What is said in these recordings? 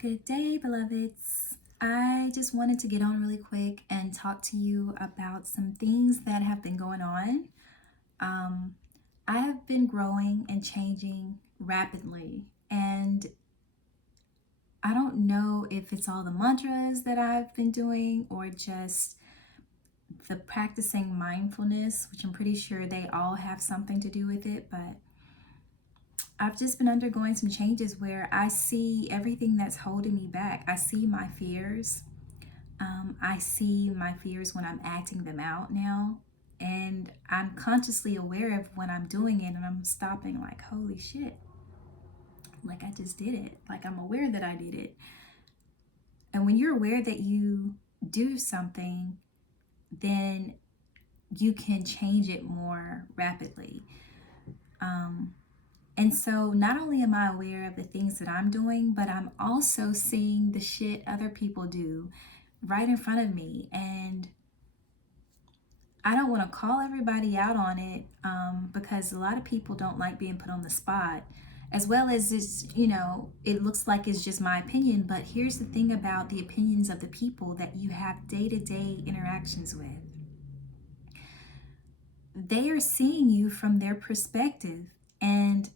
Good day, beloveds. I just wanted to get on really quick and talk to you about some things that have been going on. Um, I have been growing and changing rapidly, and I don't know if it's all the mantras that I've been doing or just the practicing mindfulness, which I'm pretty sure they all have something to do with it, but I've just been undergoing some changes where I see everything that's holding me back. I see my fears. I see my fears when I'm acting them out now. And I'm consciously aware of when I'm doing it and I'm stopping, like, holy shit. Like, I just did it. Like, I'm aware that I did it. And when you're aware that you do something, then you can change it more rapidly. And so not only am I aware of the things that I'm doing, but I'm also seeing the shit other people do right in front of me. And I don't want to call everybody out on it because a lot of people don't like being put on the spot, as well as it looks like it's just my opinion. But here's the thing about the opinions of the people that you have day-to-day interactions with. They are seeing you from their perspective. And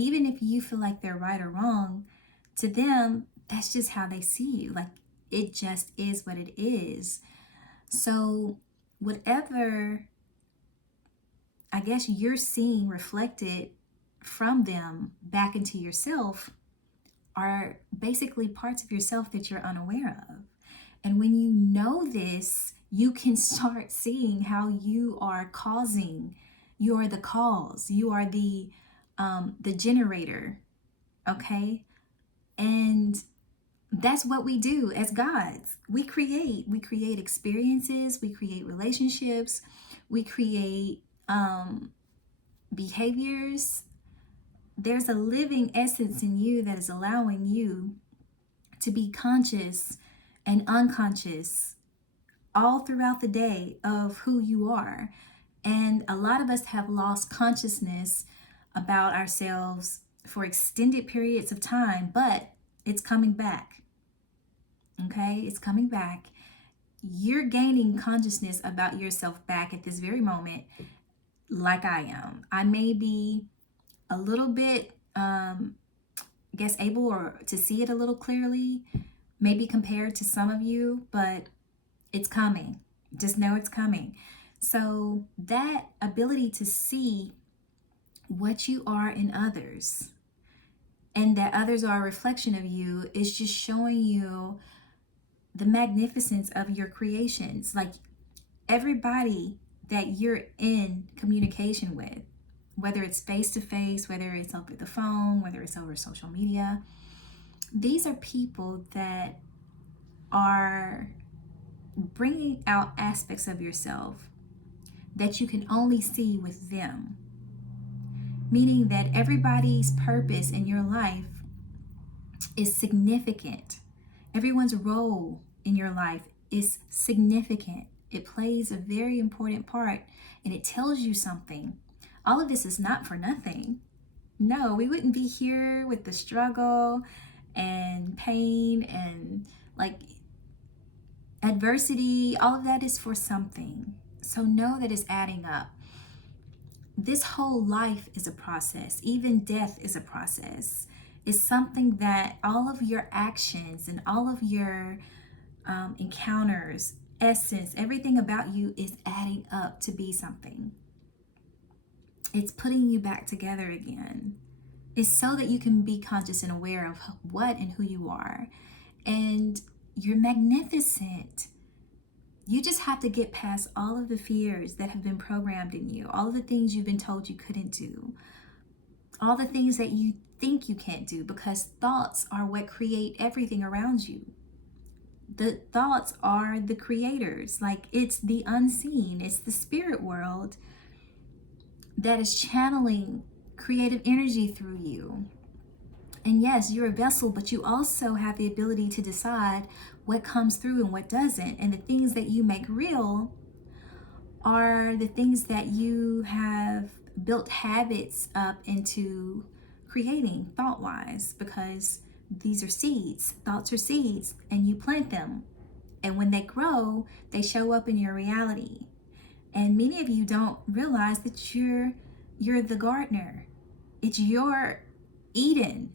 even if you feel like they're right or wrong, to them, that's just how they see you. Like, it just is what it is. So, whatever I guess you're seeing reflected from them back into yourself are basically parts of yourself that you're unaware of. And when you know this, you can start seeing how you are causing. You are the cause. You are the generator. Okay, and that's what we do as gods. We create experiences, we create relationships, we create behaviors. There's a living essence in you that is allowing you to be conscious and unconscious all throughout the day of who you are. And a lot of us have lost consciousness about ourselves for extended periods of time, but it's coming back. Okay, it's coming back. You're gaining consciousness about yourself back at this very moment, like I am. I may be a little bit, I guess, able or to see it a little clearly, maybe compared to some of you, but it's coming. Just know it's coming. So that ability to see what you are in others and that others are a reflection of you is just showing you the magnificence of your creations. Like, everybody that you're in communication with, whether it's face to face, whether it's over the phone, whether it's over social media, these are people that are bringing out aspects of yourself that you can only see with them. Meaning that everybody's purpose in your life is significant. Everyone's role in your life is significant. It plays a very important part and it tells you something. All of this is not for nothing. No, we wouldn't be here with the struggle and pain and like adversity. All of that is for something. So know that it's adding up. This whole life is a process. Even death is a process. It's something that all of your actions and all of your encounters, essence, everything about you is adding up to be something. It's putting you back together again. It's so that you can be conscious and aware of what and who you are. And you're magnificent. You just have to get past all of the fears that have been programmed in you, all of the things you've been told you couldn't do, all the things that you think you can't do, because thoughts are what create everything around you. The thoughts are the creators. Like, it's the unseen, it's the spirit world that is channeling creative energy through you. And yes, you're a vessel, but you also have the ability to decide what comes through and what doesn't. And the things that you make real are the things that you have built habits up into creating thought-wise, because These are seeds. Thoughts are seeds, and you plant them. And when they grow, they show up in your reality. And many of you don't realize that you're the gardener. It's your Eden.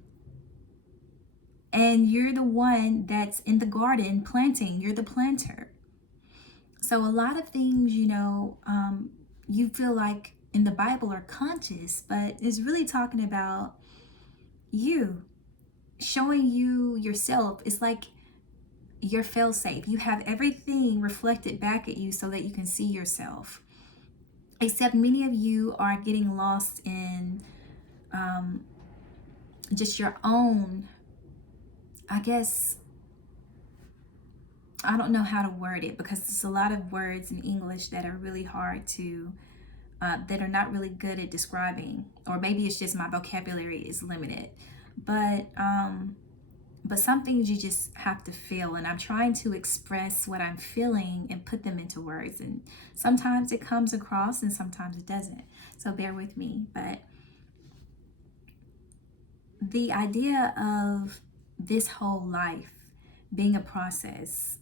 And you're the one that's in the garden planting. You're the planter. So a lot of things, you feel like in the Bible are conscious, but it's really talking about you, showing you yourself. It's like your fail-safe. You have everything reflected back at you so that you can see yourself. Except many of you are getting lost in just your own, I guess, I don't know how to word it, because there's a lot of words in English that are really hard to, that are not really good at describing, or maybe it's just my vocabulary is limited. But some things you just have to feel, and I'm trying to express what I'm feeling and put them into words, and sometimes it comes across and sometimes it doesn't. So bear with me. But the idea of this whole life being a process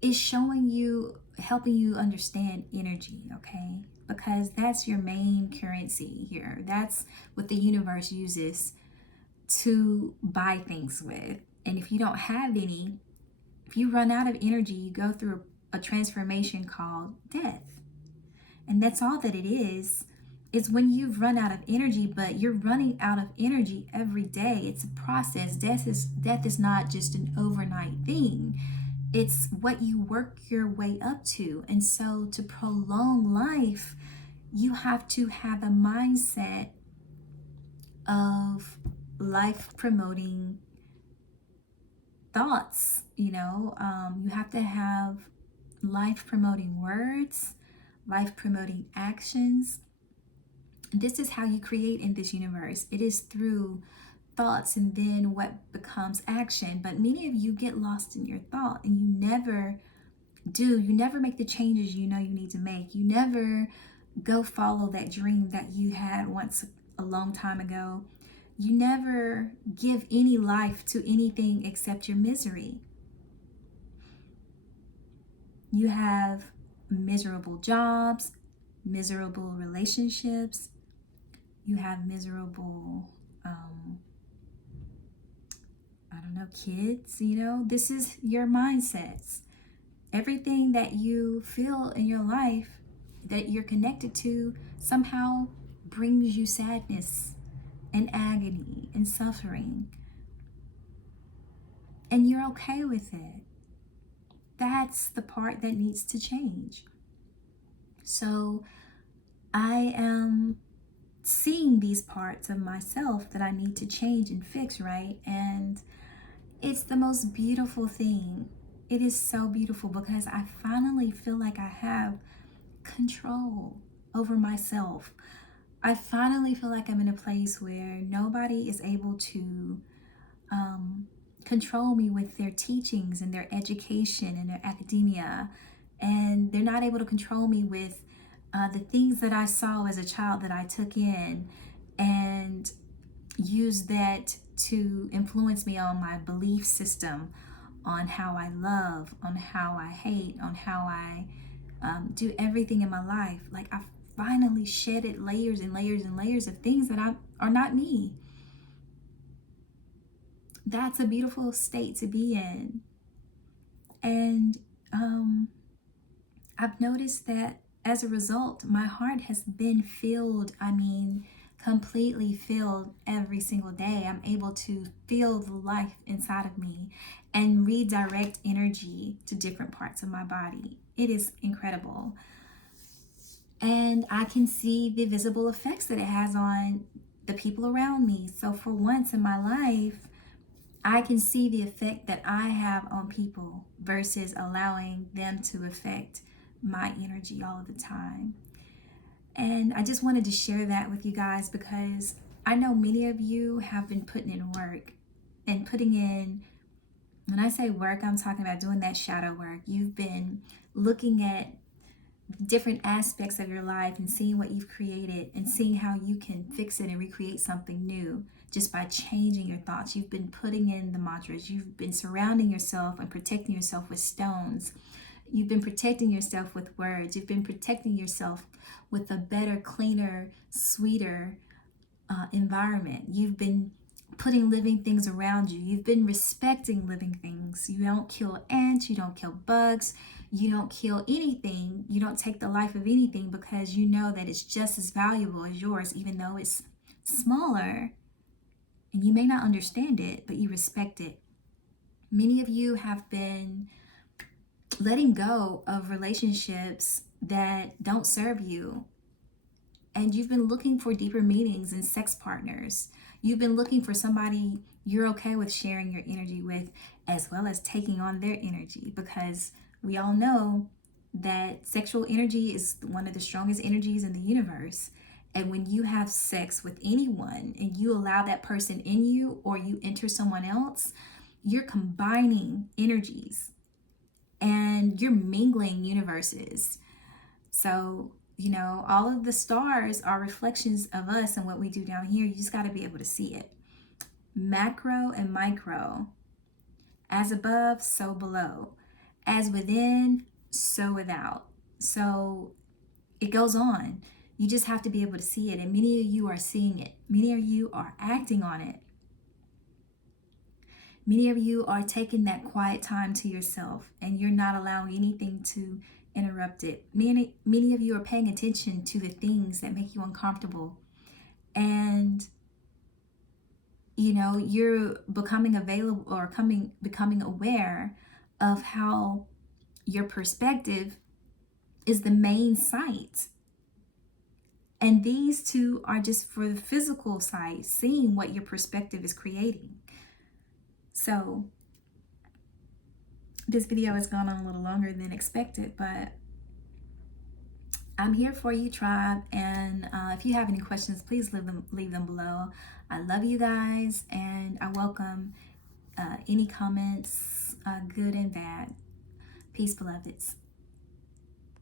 is showing you, helping you understand energy, okay? Because that's your main currency here. That's what the universe uses to buy things with. And if you don't have any, if you run out of energy, you go through a transformation called death. And that's all that it is. It's when you've run out of energy, but you're running out of energy every day. It's a process. Death is not just an overnight thing. It's what you work your way up to. And so to prolong life, you have to have a mindset of life promoting thoughts. You have to have life promoting words, life promoting actions. This is how you create in this universe. It is through thoughts and then what becomes action. But many of you get lost in your thought, and you never do. You never make the changes you need to make. You never go follow that dream that you had once a long time ago. You never give any life to anything except your misery. You have miserable jobs, miserable relationships. You have miserable, kids. This is your mindsets. Everything that you feel in your life that you're connected to somehow brings you sadness and agony and suffering. And you're okay with it. That's the part that needs to change. So I am seeing these parts of myself that I need to change and fix, right? And it's the most beautiful thing. It is so beautiful because I finally feel like I have control over myself. I finally feel like I'm in a place where nobody is able to control me with their teachings and their education and their academia. And they're not able to control me with the things that I saw as a child that I took in and used that to influence me on my belief system, on how I love, on how I hate, on how I do everything in my life. Like I finally shedded layers and layers and layers of things that are not me. That's a beautiful state to be in. And I've noticed that as a result, my heart has been filled. Completely filled every single day. I'm able to feel the life inside of me and redirect energy to different parts of my body. It is incredible. And I can see the visible effects that it has on the people around me. So for once in my life, I can see the effect that I have on people versus allowing them to affect my energy all the time. And I just wanted to share that with you guys because I know many of you have been putting in work and putting in, when I say work, I'm talking about doing that shadow work. You've been looking at different aspects of your life and seeing what you've created and seeing how you can fix it and recreate something new just by changing your thoughts. You've been putting in the mantras. You've been surrounding yourself and protecting yourself with stones. You've been protecting yourself with words. You've been protecting yourself with a better, cleaner, sweeter environment. You've been putting living things around you. You've been respecting living things. You don't kill ants. You don't kill bugs. You don't kill anything. You don't take the life of anything because you know that it's just as valuable as yours, even though it's smaller. And you may not understand it, but you respect it. Many of you have been letting go of relationships that don't serve you. And you've been looking for deeper meanings in sex partners. You've been looking for somebody you're okay with sharing your energy with, as well as taking on their energy, because we all know that sexual energy is one of the strongest energies in the universe. And when you have sex with anyone and you allow that person in you, or you enter someone else, you're combining energies and you're mingling universes. So, all of the stars are reflections of us and what we do down here. You just got to be able to see it. Macro and micro. As above, so below. As within, so without. So it goes on. You just have to be able to see it. And many of you are seeing it. Many of you are acting on it. Many of you are taking that quiet time to yourself and you're not allowing anything to interrupt it. Many of you are paying attention to the things that make you uncomfortable. And you're becoming available or becoming aware of how your perspective is the main sight. And these two are just for the physical side, seeing what your perspective is creating. So this video has gone on a little longer than expected, but I'm here for you, tribe. And if you have any questions, please leave them below. I love you guys, and I welcome any comments, good and bad. Peace, beloveds.